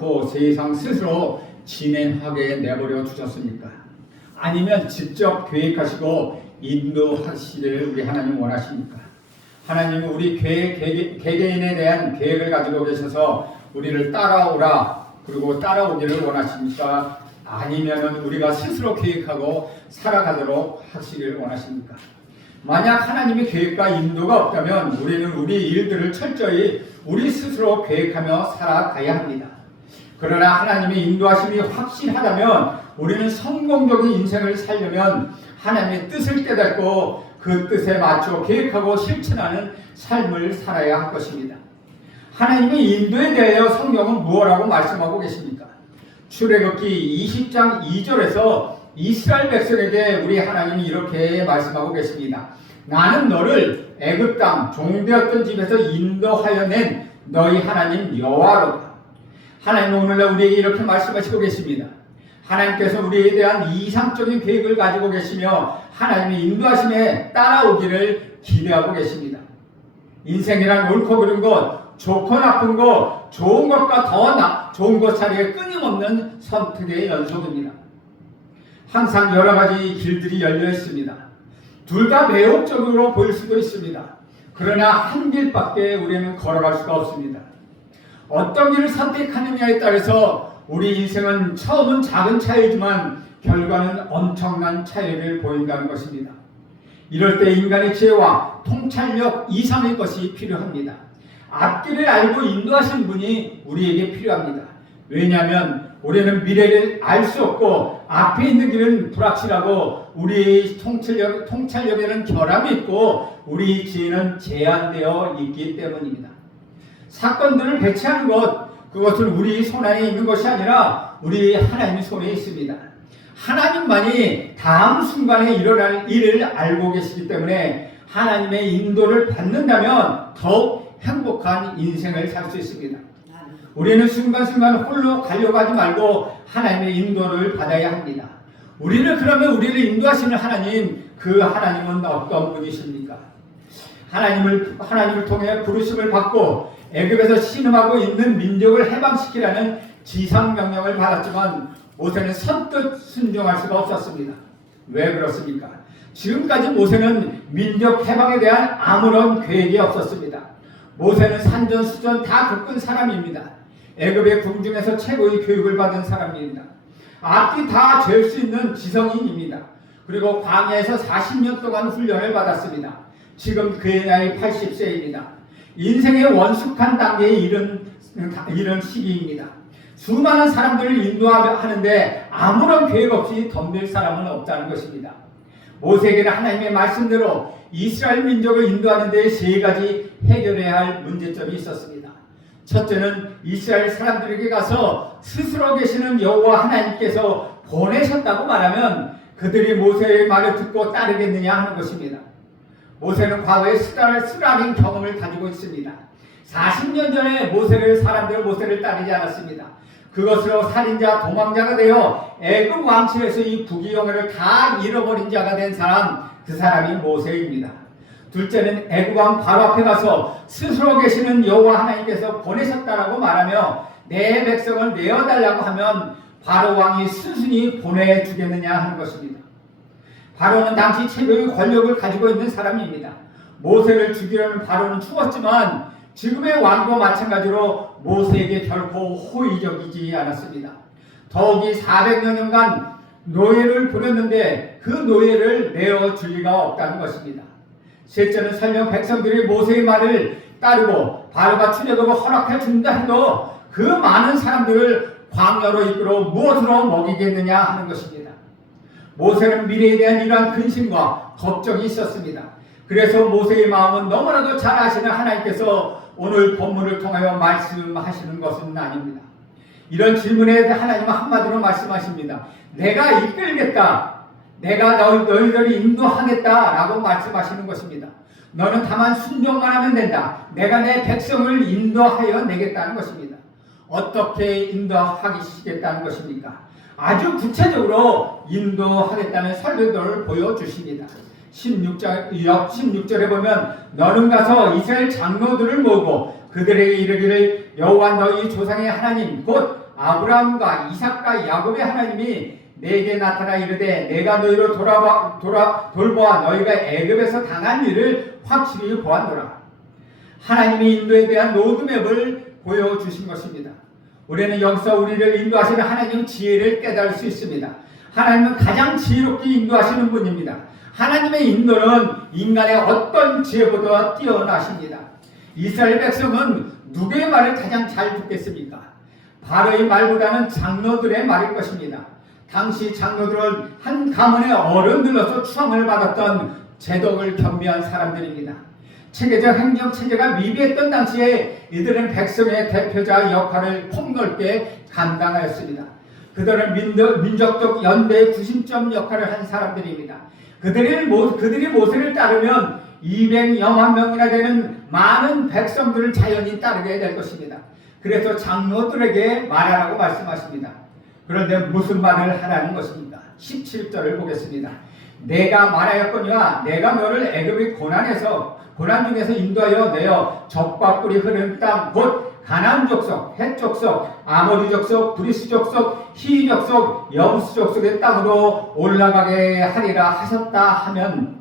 놓고 세상 스스로 진행하게 내버려 두셨습니까? 아니면 직접 계획하시고 인도하시기를 우리 하나님 원하십니까? 하나님은 우리 개개인에 대한 계획을 가지고 계셔서 우리를 따라오라 그리고 따라오기를 원하십니까? 아니면 우리가 스스로 계획하고 살아가도록 하시기를 원하십니까? 만약 하나님의 계획과 인도가 없다면 우리는 우리 일들을 철저히 우리 스스로 계획하며 살아가야 합니다. 그러나 하나님의 인도하심이 확실하다면 우리는 성공적인 인생을 살려면 하나님의 뜻을 깨닫고 그 뜻에 맞춰 계획하고 실천하는 삶을 살아야 할 것입니다. 하나님의 인도에 대하여 성경은 무엇라고 말씀하고 계십니까? 출애굽기 20장 2절에서 이스라엘 백성에게 우리 하나님이 이렇게 말씀하고 계십니다. 나는 너를 애굽 땅 종되었던 집에서 인도하여 낸 너희 하나님 여호와로다. 하나님은 오늘날 우리에게 이렇게 말씀하시고 계십니다. 하나님께서 우리에 대한 이상적인 계획을 가지고 계시며 하나님의 인도하심에 따라오기를 기대하고 계십니다. 인생이란 옳고 그른 것, 좋고 나쁜 것, 좋은 것과 더 좋은 것 사이에 끊임없는 선택의 연속입니다. 항상 여러 가지 길들이 열려 있습니다. 둘 다 매혹적으로 보일 수도 있습니다. 그러나 한 길밖에 우리는 걸어갈 수가 없습니다. 어떤 길을 선택하느냐에 따라서 우리 인생은 처음은 작은 차이지만 결과는 엄청난 차이를 보인다는 것입니다. 이럴 때 인간의 지혜와 통찰력 이상의 것이 필요합니다. 앞길을 알고 인도하신 분이 우리에게 필요합니다. 왜냐하면 우리는 미래를 알 수 없고 앞에 있는 길은 불확실하고 우리 통찰력에는 결함이 있고 우리 지혜는 제한되어 있기 때문입니다. 사건들을 배치하는 그것은 우리 손안에 있는 것이 아니라 우리 하나님의 손에 있습니다. 하나님만이 다음 순간에 일어날 일을 알고 계시기 때문에 하나님의 인도를 받는다면 더욱 행복한 인생을 살 수 있습니다. 우리는 순간순간 홀로 가려고 하지 말고 하나님의 인도를 받아야 합니다. 그러면 우리를 인도하시는 하나님, 그 하나님은 어떤 분이십니까? 하나님을 통해 부르심을 받고 애굽에서 신음하고 있는 민족을 해방시키라는 지상명령을 받았지만 모세는 선뜻 순종할 수가 없었습니다. 왜 그렇습니까? 지금까지 모세는 민족 해방에 대한 아무런 계획이 없었습니다. 모세는 산전수전 다 겪은 사람입니다. 애굽의 궁중에서 최고의 교육을 받은 사람입니다. 앞뒤 다 잴 수 있는 지성인입니다. 그리고 광야에서 40년 동안 훈련을 받았습니다. 지금 그의 나이 80세입니다. 인생의 원숙한 단계에 이른 시기입니다. 수많은 사람들을 인도하는데 아무런 계획 없이 덤빌 사람은 없다는 것입니다. 모세에게는 하나님의 말씀대로 이스라엘 민족을 인도하는 데 세 가지 해결해야 할 문제점이 있었습니다. 첫째는 이스라엘 사람들에게 가서 스스로 계시는 여호와 하나님께서 보내셨다고 말하면 그들이 모세의 말을 듣고 따르겠느냐 하는 것입니다. 모세는 과거에 쓰라린 경험을 가지고 있습니다. 40년 전에 사람들은 모세를 따르지 않았습니다. 그것으로 살인자, 도망자가 되어 애굽 왕실에서 이 부귀영예를 다 잃어버린 자가 된 사람, 그 사람이 모세입니다. 둘째는 애굽 왕 바로 앞에 가서 스스로 계시는 여호와 하나님께서 보내셨다라고 말하며 내 백성을 내어달라고 하면 바로 왕이 순순히 보내주겠느냐 하는 것입니다. 바로는 당시 최고의 권력을 가지고 있는 사람입니다. 모세를 죽이려는 바로는 죽었지만 지금의 왕과 마찬가지로 모세에게 결코 호의적이지 않았습니다. 더욱이 400여년간 노예를 부렸는데 그 노예를 내어줄 리가 없다는 것입니다. 셋째는 설령 백성들이 모세의 말을 따르고 바로가 출애굽을 허락해 준다 해도 그 많은 사람들을 광야로 이끌어 무엇으로 먹이겠느냐 하는 것입니다. 모세는 미래에 대한 이러한 근심과 걱정이 있었습니다. 그래서 모세의 마음은 너무나도 잘 아시는 하나님께서 오늘 본문을 통하여 말씀하시는 것은 아닙니다. 이런 질문에 하나님은 한마디로 말씀하십니다. 내가 이끌겠다. 내가 너희들을 인도하겠다 라고 말씀하시는 것입니다. 너는 다만 순종만 하면 된다. 내가 내 백성을 인도하여 내겠다는 것입니다. 어떻게 인도하시겠다는 것입니까? 아주 구체적으로 인도하겠다는 설교들을 보여주십니다. 16절에 보면 너는 가서 이스라엘 장로들을 모으고 그들에게 이르기를 여호와 너희 조상의 하나님 곧 아브라함과 이삭과 야곱의 하나님이 내게 나타나 이르되 내가 너희로 돌보아 너희가 애굽에서 당한 일을 확실히 보았노라. 하나님이 인도에 대한 로드맵을 보여주신 것입니다. 우리는 여기서 우리를 인도하시는 하나님 지혜를 깨달을 수 있습니다. 하나님은 가장 지혜롭게 인도하시는 분입니다. 하나님의 인도는 인간의 어떤 지혜보다 뛰어나십니다. 이스라엘 백성은 누구의 말을 가장 잘 듣겠습니까? 바로의 말보다는 장로들의 말일 것입니다. 당시 장로들은 한 가문의 어른들로서 추앙을 받았던 제덕을 겸비한 사람들입니다. 체계적 행정체제가 미비했던 당시에 이들은 백성의 대표자 역할을 폭넓게 감당하였습니다. 그들은 민족적 연대의 구심점 역할을 한 사람들입니다. 그들이 모세를 따르면 200여만 명이나 되는 많은 백성들을 자연히 따르게 될 것입니다. 그래서 장로들에게 말하라고 말씀하십니다. 그런데 무슨 말을 하라는 것입니까? 17절을 보겠습니다. 내가 말하였거니와 내가 너를 애굽의 고난 중에서 인도하여 내어 적과 꿀이 흐르는 땅 곧 가나안 족속, 헷 족속, 아모리 족속, 브리스 족속, 히위 족속, 여부스 족속의 땅으로 올라가게 하리라 하셨다 하면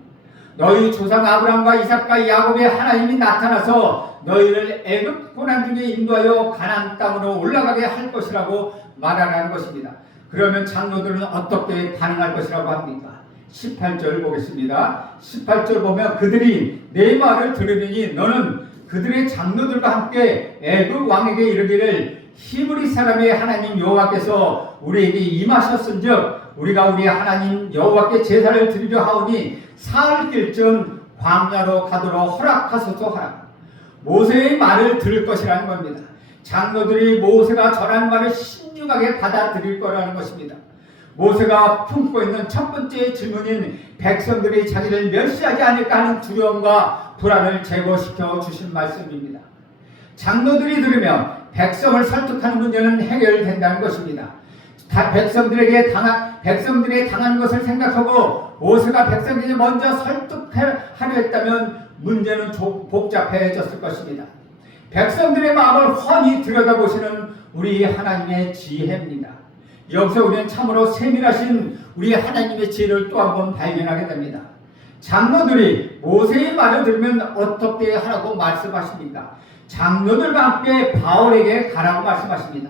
너희 조상 아브라함과 이삭과 야곱의 하나님이 나타나서 너희를 애굽 고난 중에 인도하여 가나안 땅으로 올라가게 할 것이라고 말하라는 것입니다. 그러면 장로들은 어떻게 반응할 것이라고 합니까? 18절 보겠습니다. 18절 보면 그들이 내 말을 들으니 너는 그들의 장로들과 함께 애굽 왕에게 이르기를 히브리 사람의 하나님 여호와께서 우리에게 임하셨은즉 우리가 우리 하나님 여호와께 제사를 드리려 하오니 사흘 길쯤 광야로 가도록 허락하소서 하라. 모세의 말을 들을 것이라는 겁니다. 장로들이 모세가 전한 말을 신중하게 받아들일 거라는 것입니다. 모세가 품고 있는 첫 번째 질문인 백성들이 자기를 멸시하지 않을까 하는 두려움과 불안을 제거시켜 주신 말씀입니다. 장로들이 들으면 백성을 설득하는 문제는 해결된다는 것입니다. 백성들의 당한 것을 생각하고 모세가 백성들이 먼저 설득하려 했다면 문제는 복잡해졌을 것입니다. 백성들의 마음을 훤히 들여다보시는 우리 하나님의 지혜입니다. 여기서 우리는 참으로 세밀하신 우리 하나님의 지혜를 또 한 번 발견하게 됩니다. 장로들이 모세의 말을 들으면 어떻게 하라고 말씀하십니까? 장로들과 함께 바울에게 가라고 말씀하십니다.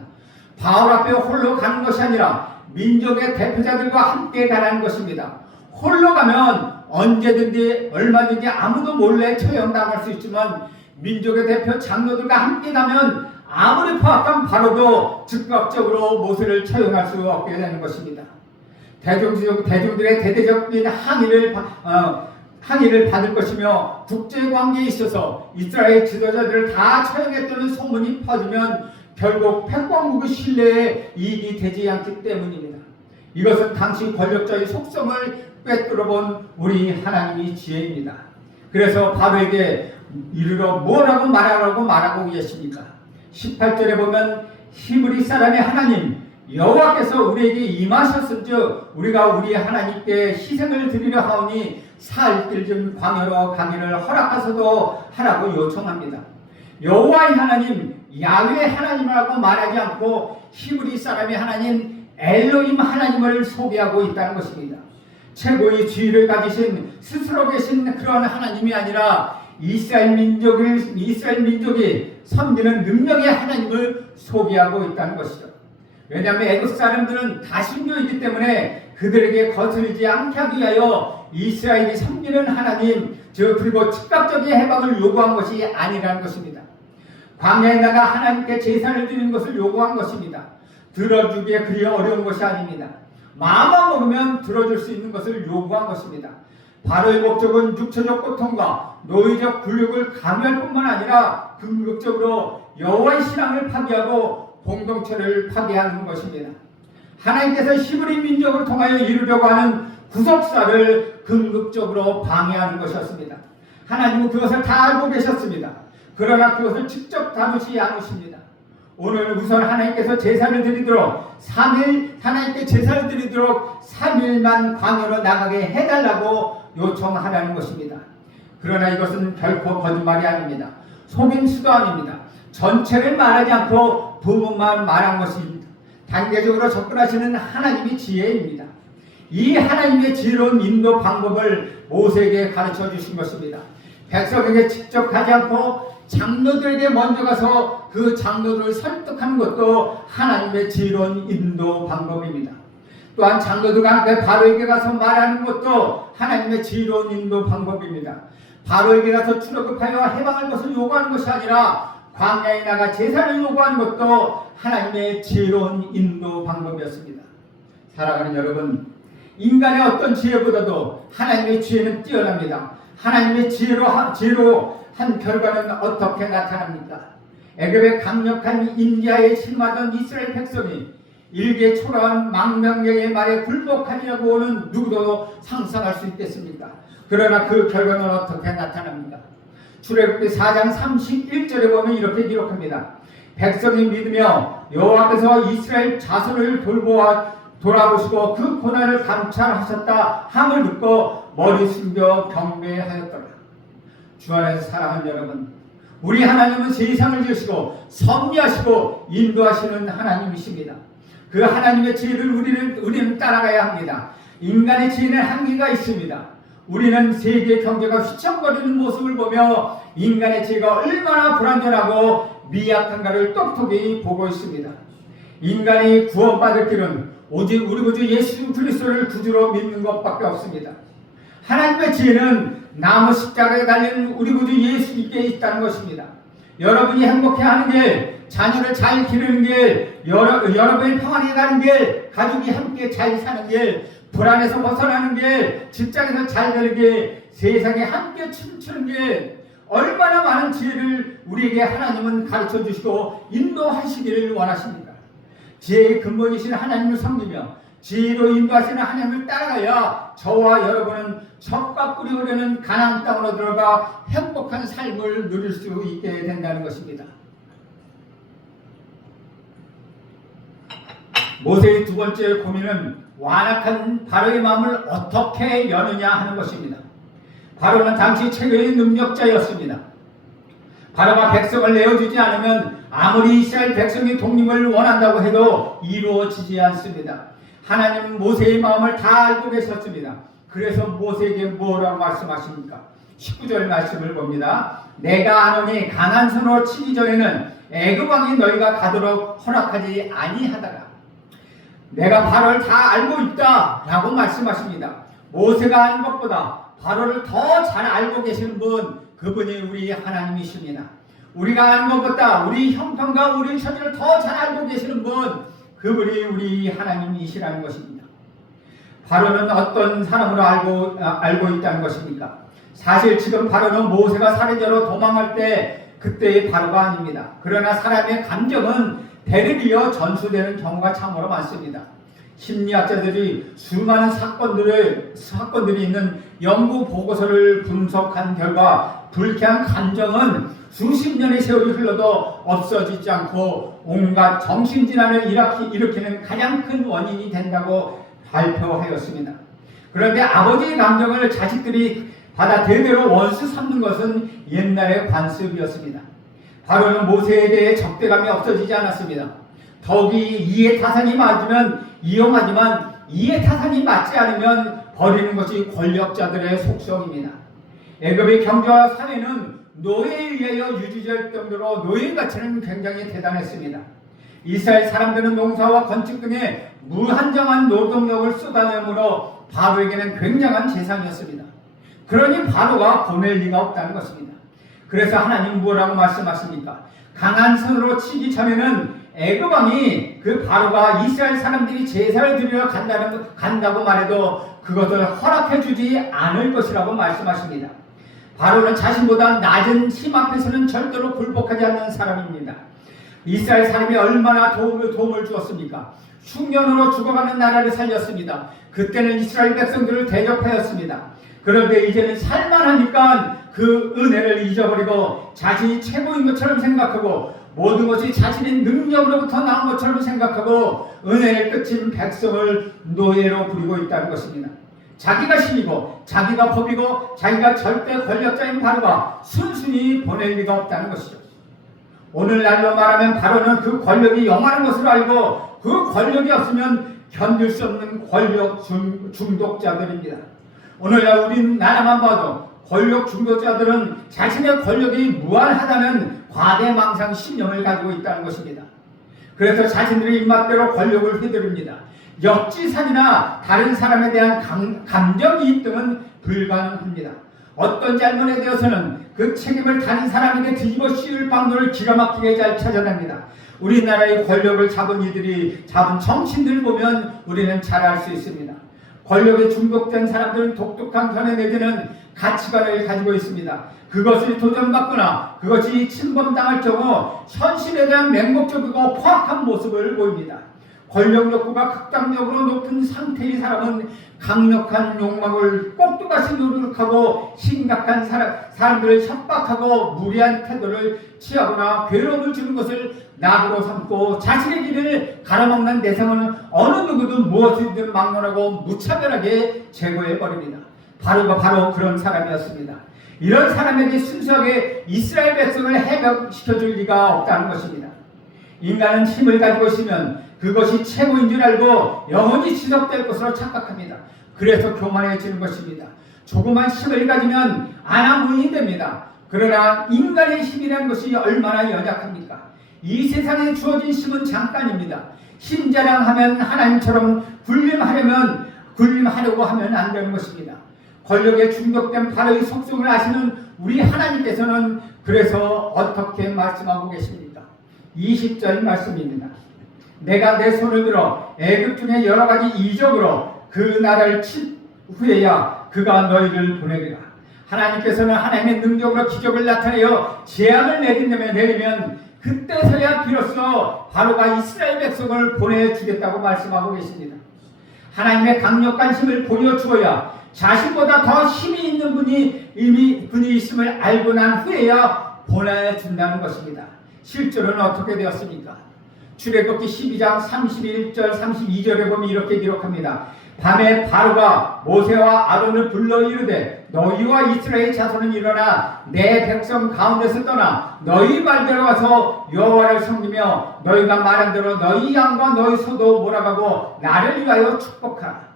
바울 앞에 홀로 가는 것이 아니라 민족의 대표자들과 함께 가라는 것입니다. 홀로 가면 언제든지 얼마든지 아무도 몰래 처형당할 수 있지만 민족의 대표 장로들과 함께 가면 아무리 포악한 바로도 즉각적으로 모세를 처형할 수 없게 되는 것입니다. 대중들의 대대적인 항의를 받을 것이며 국제관계에 있어서 이스라엘 지도자들을 다 처형했다는 소문이 퍼지면 결국 백광국의 신뢰에 이익이 되지 않기 때문입니다. 이것은 당시 권력자의 속성을 꿰뚫어본 우리 하나님의 지혜입니다. 그래서 바로에게 이르러 뭐라고 말하고 계십니까? 18절에 보면 히브리 사람의 하나님 여호와께서 우리에게 임하셨은즉 우리가 우리 하나님께 희생을 드리려 하오니 사흘길 좀 광야로 가기를 허락하소서 하라고 요청합니다. 여호와의 하나님 야훼 하나님이라고 말하지 않고 히브리 사람의 하나님 엘로힘 하나님을 소개하고 있다는 것입니다. 최고의 지위를 가지신 스스로 계신 그런 하나님이 아니라 이스라엘 민족이 섬기는 능력의 하나님을 소개하고 있다는 것이죠. 왜냐하면 애굽 사람들은 다신교이기 때문에 그들에게 거슬리지 않게 하기 위하여 이스라엘이 섬기는 하나님 그리고 즉각적인 해방을 요구한 것이 아니라는 것입니다. 광야에 나가 하나님께 제사를 드리는 것을 요구한 것입니다. 들어주기에 그리 어려운 것이 아닙니다. 마음만 먹으면 들어줄 수 있는 것을 요구한 것입니다. 바로의 목적은 육체적 고통과 노예적 굴욕을 강요할 뿐만 아니라 궁극적으로 여호와의 신앙을 파괴하고 공동체를 파괴하는 것입니다. 하나님께서 히브리 민족을 통하여 이루려고 하는 구속사를 궁극적으로 방해하는 것이었습니다. 하나님은 그것을 다 알고 계셨습니다. 그러나 그것을 직접 다루지 않으십니다. 오늘 우선 하나님께서 제사를 드리도록 3일 하나님께 제사를 드리도록 3일만 광야로 나가게 해달라고 요청하라는 것입니다. 그러나 이것은 결코 거짓말이 아닙니다. 속임수도 아닙니다. 전체를 말하지 않고 부분만 말한 것입니다. 단계적으로 접근하시는 하나님의 지혜입니다. 이 하나님의 지혜로운 인도 방법을 모세에게 가르쳐 주신 것입니다. 백성에게 직접 가지 않고 장로들에게 먼저 가서 그 장로들을 설득하는 것도 하나님의 지혜로운 인도 방법입니다. 또한 장로들과 함께 바로에게 가서 말하는 것도 하나님의 지혜로운 인도 방법입니다. 바로에게 가서 출애굽하여 해방할 것을 요구하는 것이 아니라 광야에 나가 제사를 요구하는 것도 하나님의 지혜로운 인도 방법이었습니다. 사랑하는 여러분, 인간의 어떤 지혜보다도 하나님의 지혜는 뛰어납니다. 하나님의 지혜로 한 결과는 어떻게 나타납니까? 애굽의 강력한 인자에 신음하던 이스라엘 백성이 일개 초라한 망명령의 말에 굴복하리라고는 누구도 상상할 수 있겠습니까? 그러나 그 결과는 어떻게 나타납니까? 출애굽기 4장 31절에 보면 이렇게 기록합니다. 백성이 믿으며 여호와께서 이스라엘 자손을 돌아보시고 그 고난을 감찰하셨다 함을 듣고 머리 숙여 경배하였더라. 주 안에서 사랑하는 여러분, 우리 하나님은 세상을 지으시고 섭리하시고 인도하시는 하나님이십니다. 그 하나님의 지혜를 우리는 따라가야 합니다. 인간의 지혜는 한계가 있습니다. 우리는 세계 경제가 휘청거리는 모습을 보며 인간의 지혜가 얼마나 불완전하고 미약한가를 똑똑히 보고 있습니다. 인간이 구원받을 길은 오직 우리 구주 예수 그리스도를 구주로 믿는 것밖에 없습니다. 하나님의 지혜는 나무 십자가에 달린 우리 구주 예수님께 있다는 것입니다. 여러분이 행복해하는 길, 자녀를 잘 기르는 길, 여러분이 평안히 가는 길, 가족이 함께 잘 사는 길, 불안에서 벗어나는 길, 직장에서 잘 되는 길, 세상에 함께 춤추는 길, 얼마나 많은 지혜를 우리에게 하나님은 가르쳐 주시고 인도하시기를 원하십니까? 지혜의 근본이신 하나님을 섬기며 지혜로 인도하시는 하나님을 따라가야 저와 여러분은 적과 꿀이 흐르는 가나안 땅으로 들어가 행복한 삶을 누릴 수 있게 된다는 것입니다. 모세의 두 번째 고민은 완악한 바로의 마음을 어떻게 여느냐 하는 것입니다. 바로는 당시 최고의 능력자였습니다. 바로가 백성을 내어주지 않으면 아무리 이스라엘 백성이 독립을 원한다고 해도 이루어지지 않습니다. 하나님은 모세의 마음을 다 알고 계셨습니다. 그래서 모세에게 뭐라고 말씀하십니까? 19절 말씀을 봅니다. 내가 아노니 가나안으로 치기 전에는 애굽 왕이 너희가 가도록 허락하지 아니하다가 내가 바로를 다 알고 있다 라고 말씀하십니다. 모세가 아는 것보다 바로를 더 잘 알고 계시는 분, 그분이 우리 하나님이십니다. 우리가 아는 것보다 우리 형편과 우리 처지를 더 잘 알고 계시는 분, 그분이 우리 하나님이시라는 것입니다. 바로는 어떤 사람으로 알고 있다는 것입니까? 사실 지금 바로는 모세가 살인자로 도망할 때 그때의 바로가 아닙니다. 그러나 사람의 감정은 대를 이어 전수되는 경우가 참으로 많습니다. 심리학자들이 수많은 사건들이 있는 연구 보고서를 분석한 결과 불쾌한 감정은 수십 년의 세월이 흘러도 없어지지 않고 온갖 정신질환을 일으키는 가장 큰 원인이 된다고 발표하였습니다. 그런데 아버지의 감정을 자식들이 받아 대대로 원수 삼는 것은 옛날의 관습이었습니다. 바로는 모세에 대해 적대감이 없어지지 않았습니다. 더욱이 이해타산이 맞으면 이용하지만 이해타산이 맞지 않으면 버리는 것이 권력자들의 속성입니다. 애굽의 경제와 사회는 노예에 의하여 유지될 정도로 노예 가치는 굉장히 대단했습니다. 이스라엘 사람들은 농사와 건축 등에 무한정한 노동력을 쏟아내므로 바로에게는 굉장한 재산이었습니다. 그러니 바로가 보낼 리가 없다는 것입니다. 그래서 하나님 뭐라고 말씀하십니까? 강한 손으로 치기 전에는 애굽 왕이 그 바로가 이스라엘 사람들이 제사를 드리러 간다고 말해도 그것을 허락해 주지 않을 것이라고 말씀하십니다. 바로는 자신보다 낮은 힘 앞에서는 절대로 굴복하지 않는 사람입니다. 이스라엘 사람이 얼마나 도움을 주었습니까? 흉년으로 죽어가는 나라를 살렸습니다. 그때는 이스라엘 백성들을 대접하였습니다. 그런데 이제는 살만하니까 그 은혜를 잊어버리고 자신이 최고인 것처럼 생각하고 모든 것이 자신의 능력으로부터 나온 것처럼 생각하고 은혜를 끝인 백성을 노예로 부리고 있다는 것입니다. 자기가 신이고 자기가 법이고 자기가 절대 권력자인 바로가 순순히 보낼 리가 없다는 것이죠. 오늘날로 말하면 바로는 그 권력이 영원한 것으로 알고 그 권력이 없으면 견딜 수 없는 권력 중독자들입니다. 오늘날 우리나라만 봐도 권력 중독자들은 자신의 권력이 무한하다는 과대망상 신념을 가지고 있다는 것입니다. 그래서 자신들의 입맛대로 권력을 휘두릅니다. 역지사지나 다른 사람에 대한 감정이입 등은 불가능합니다. 어떤 잘못에 대해서는 그 책임을 다른 사람에게 뒤집어 씌울 방도를 기가 막히게 잘 찾아냅니다. 우리나라의 권력을 잡은 이들이 잡은 정치인들 보면 우리는 잘 알 수 있습니다. 권력에 중독된 사람들은 독특한 견해 내지는 가치관을 가지고 있습니다. 그것을 도전받거나 그것이 침범당할 경우 현실에 대한 맹목적이고 포악한 모습을 보입니다. 권력 욕구가 극단적으로 높은 상태의 사람은 강력한 욕망을 꼭두가시 노력하고 심각한 사람들을 협박하고 무리한 태도를 취하거나 괴로움을 주는 것을 낙으로 삼고 자신의 길을 가로막는 대상은 어느 누구도 무엇이든 막론하고 무차별하게 제거해버립니다. 바로 그런 사람이었습니다. 이런 사람에게 순수하게 이스라엘 백성을 해방시켜줄 리가 없다는 것입니다. 인간은 힘을 가지고 있으면 그것이 최고인 줄 알고 영원히 지속될 것으로 착각합니다. 그래서 교만해지는 것입니다. 조그만 힘을 가지면 안하무인이 됩니다. 그러나 인간의 힘이라는 것이 얼마나 연약합니까? 이 세상에 주어진 힘은 잠깐입니다. 힘 자랑하면 하나님처럼 군림하려고 하면 안 되는 것입니다. 권력에 중독된 바로의 속성을 아시는 우리 하나님께서는 그래서 어떻게 말씀하고 계십니까? 20절 말씀입니다. 내가 내 손을 들어 애굽 중에 여러 가지 이적으로 그 나라를 칠 후에야 그가 너희를 보내리라. 하나님께서는 하나님의 능력으로 기적을 나타내어 재앙을 내리면 그때서야 비로소 바로가 이스라엘 백성을 보내주겠다고 말씀하고 계십니다. 하나님의 강력한 힘을 보여주어야 자신보다 더 힘이 있는 분이 있음을 알고 난 후에야 보내준다는 것입니다. 실제로는 어떻게 되었습니까? 출애굽기 12장 31절 32절에 보면 이렇게 기록합니다. 밤에 바로가 모세와 아론을 불러 이르되 너희와 이스라엘 자손은 일어나 내 백성 가운데서 떠나 너희 말대로 와서 여호와를 섬기며 너희가 말한 대로 너희 양과 너희 소도 몰아가고 나를 위하여 축복하라.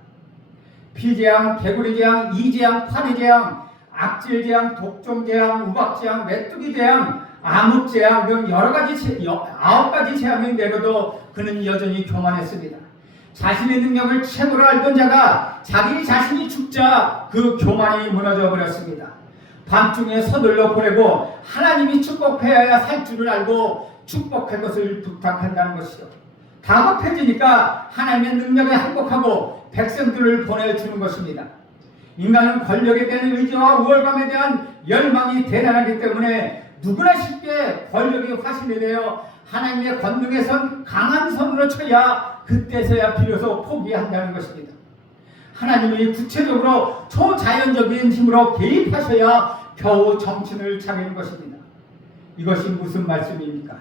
피재앙, 개구리재앙, 이재앙, 파리재앙, 악질재앙, 독종재앙, 우박재앙, 메뚜기재앙, 암흑재앙 등 여러 가지 9가지 재앙이 내려도 그는 여전히 교만했습니다. 자신의 능력을 최고로 알던 자가 자기 자신이 죽자 그 교만이 무너져 버렸습니다. 밤중에 서둘러 보내고 하나님이 축복해야 살 줄을 알고 축복할 것을 부탁한다는 것이죠. 다급해지니까 하나님의 능력에 항복하고 백성들을 보내주는 것입니다. 인간은 권력에 대한 의지와 우월감에 대한 열망이 대단하기 때문에 누구나 쉽게 권력이 화신이 되어 하나님의 권능에 선 강한 손으로 쳐야 그때서야 비로소 포기한다는 것입니다. 하나님이 구체적으로 초자연적인 힘으로 개입하셔야 겨우 정신을 차리는 것입니다. 이것이 무슨 말씀입니까?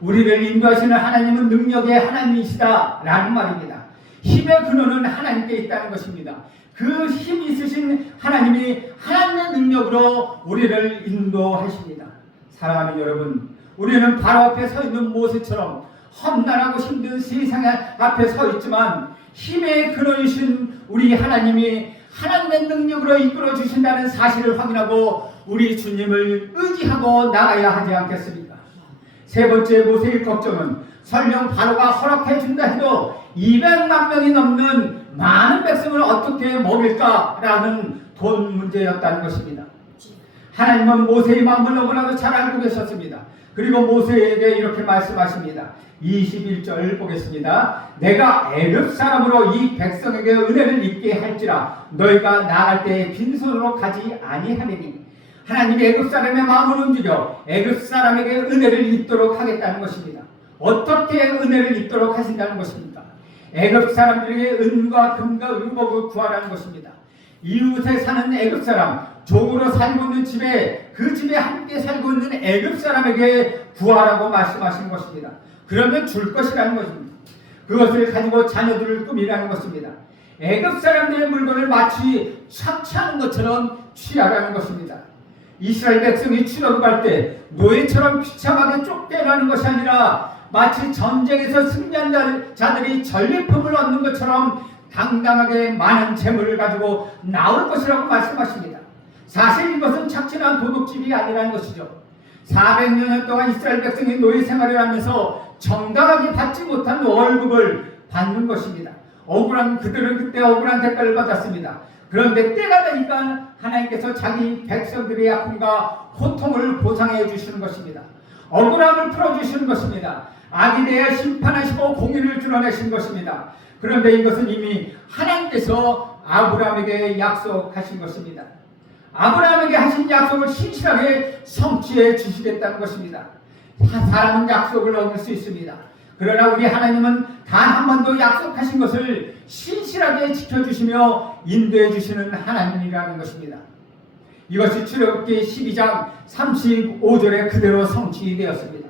우리를 인도하시는 하나님은 능력의 하나님이시다라는 말입니다. 힘의 근원은 하나님께 있다는 것입니다. 그 힘 있으신 하나님이 하나님의 능력으로 우리를 인도하십니다. 사랑하는 여러분, 우리는 바로 앞에 서 있는 모세처럼 험난하고 힘든 세상 앞에 서 있지만 힘의 근원이신 우리 하나님이 하나님의 능력으로 이끌어 주신다는 사실을 확인하고 우리 주님을 의지하고 나가야 하지 않겠습니까? 세 번째 모세의 걱정은 설령 바로가 허락해 준다 해도 200만 명이 넘는 많은 백성을 어떻게 먹일까라는 돈 문제였다는 것입니다. 하나님은 모세의 마음을 너무나도 잘 알고 계셨습니다. 그리고 모세에게 이렇게 말씀하십니다. 21절 보겠습니다. 내가 애굽 사람으로 이 백성에게 은혜를 입게 할지라 너희가 나갈 때 빈손으로 가지 아니하리니. 하나님이 애굽 사람의 마음을 움직여 애굽 사람에게 은혜를 입도록 하겠다는 것입니다. 어떻게 은혜를 입도록 하신다는 것입니까? 애굽 사람들에게 은과 금과 의복을 구하라는 것입니다. 이웃에 사는 애굽 사람, 종으로 살고 있는 집에 그 집에 함께 살고 있는 애굽 사람에게 구하라고 말씀하신 것입니다. 그러면 줄 것이라는 것입니다. 그것을 가지고 자녀들을 꾸미라는 것입니다. 애굽 사람들의 물건을 마치 착취하는 것처럼 취하라는 것입니다. 이스라엘 백성이 출애굽 갈 때 노예처럼 비참하게 쫓겨나는 것이 아니라 마치 전쟁에서 승리한 자들이 전리품을 얻는 것처럼 당당하게 많은 재물을 가지고 나올 것이라고 말씀하십니다. 사실 이것은 착진한 도둑질이 아니라는 것이죠. 400년 동안 이스라엘 백성이 노예 생활을 하면서 정당하게 받지 못한 월급을 받는 것입니다. 그들은 그때 억울한 대가를 받았습니다. 그런데 때가 되니까 하나님께서 자기 백성들의 아픔과 고통을 보상해 주시는 것입니다. 억울함을 풀어주시는 것입니다. 악에 대해 심판하시고 공의를 드러내신 것입니다. 그런데 이것은 이미 하나님께서 아브라함에게 약속하신 것입니다. 아브라함에게 하신 약속을 신실하게 성취해 주시겠다는 것입니다. 사람은 약속을 어길 수 있습니다. 그러나 우리 하나님은 단 한 번도 약속하신 것을 신실하게 지켜주시며 인도해 주시는 하나님이라는 것입니다. 이것이 출애굽기 12장 35절에 그대로 성취되었습니다.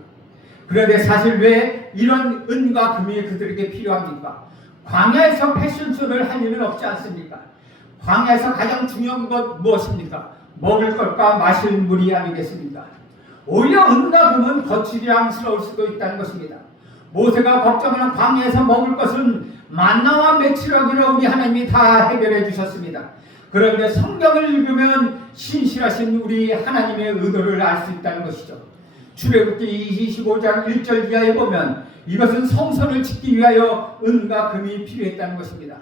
그런데 사실 왜 이런 은과 금이 그들에게 필요합니까? 광야에서 패션쇼를 할 일은 없지 않습니까? 광야에서 가장 중요한 것 무엇입니까? 먹을 것과 마실 물이 아니겠습니까? 오히려 은과 금은 거칠이랑스러울 수도 있다는 것입니다. 모세가 걱정하는 광야에서 먹을 것은 만나와 메추라기로 우리 하나님이 다 해결해 주셨습니다. 그런데 성경을 읽으면 신실하신 우리 하나님의 의도를 알 수 있다는 것이죠. 출애굽기 25장 1절 이하에 보면 이것은 성소를 짓기 위하여 은과 금이 필요했다는 것입니다.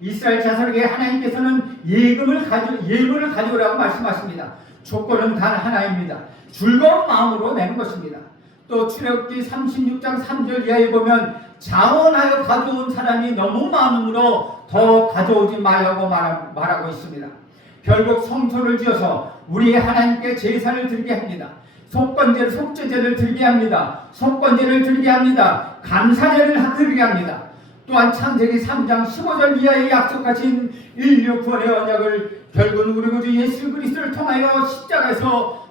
이스라엘 자손에게 하나님께서는 예물을 가져오라고 말씀하십니다. 조건은 단 하나입니다. 즐거운 마음으로 내는 것입니다. 또 출애굽기 36장 3절 이하에 보면 자원하여 가져온 사람이 너무 많으므로 더 가져오지 말라고 말하고 있습니다. 결국 성소를 지어서 우리 하나님께 제사를 드리게 합니다. 속죄제를 드리게 합니다. 속건제를 드리게 합니다. 감사제를 드리게 합니다. 또한 창세기 3장 15절 이하에 약속하신 인류 구원의 언약을 결국은 우리 구주 예수 그리스도를 통하여 십자가에서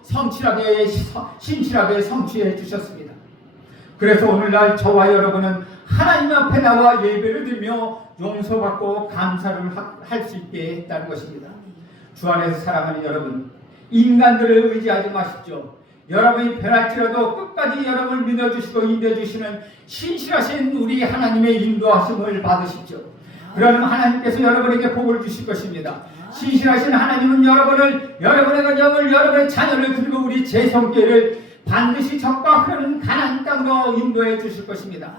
신실하게 성취해 주셨습니다. 그래서 오늘날 저와 여러분은 하나님 앞에 나와 예배를 드리며 용서받고 감사를 할 수 있게 했다는 것입니다. 주 안에서 사랑하는 여러분, 인간들을 의지하지 마십시오. 여러분이 변할지라도 끝까지 여러분을 믿어주시고 인도해주시는 신실하신 우리 하나님의 인도하심을 받으십시오. 그러면 하나님께서 여러분에게 복을 주실 것입니다. 신실하신 하나님은 여러분의 가정을, 여러분의 자녀를, 그리고 우리 제성교회를 반드시 적과 흐르는 가나안 땅으로 인도해 주실 것입니다.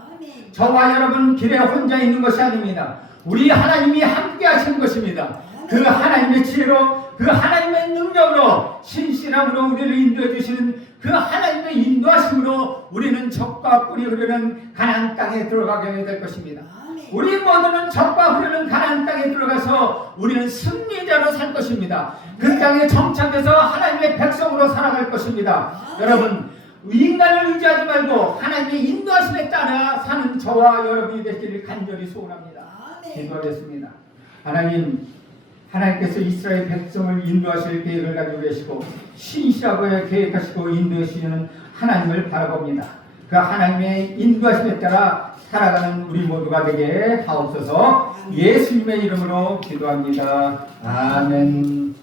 저와 여러분 길에 혼자 있는 것이 아닙니다. 우리 하나님이 함께 하시는 것입니다. 그 하나님의 지혜로, 그 하나님의 능력으로, 신실함으로 우리를 인도해 주시는 그 하나님의 인도하심으로 우리는 적과 꿀이 흐르는 가나안 땅에 들어가게 될 것입니다. 우리 모두는 적과 흐르는 가나안 땅에 들어가서 우리는 승리자로 살 것입니다. 그 땅에 정착해서 하나님의 백성으로 살아갈 것입니다. 여러분, 인간을 의지하지 말고 하나님의 인도하심에 따라 사는 저와 여러분이 되기를 간절히 소원합니다. 기도하겠습니다. 하나님께서 이스라엘 백성을 인도하실 계획을 가지고 계시고 신실하게 계획하시고 인도하시는 하나님을 바라봅니다. 그 하나님의 인도하심에 따라 살아가는 우리 모두가 되게 하옵소서. 예수님의 이름으로 기도합니다. 아멘.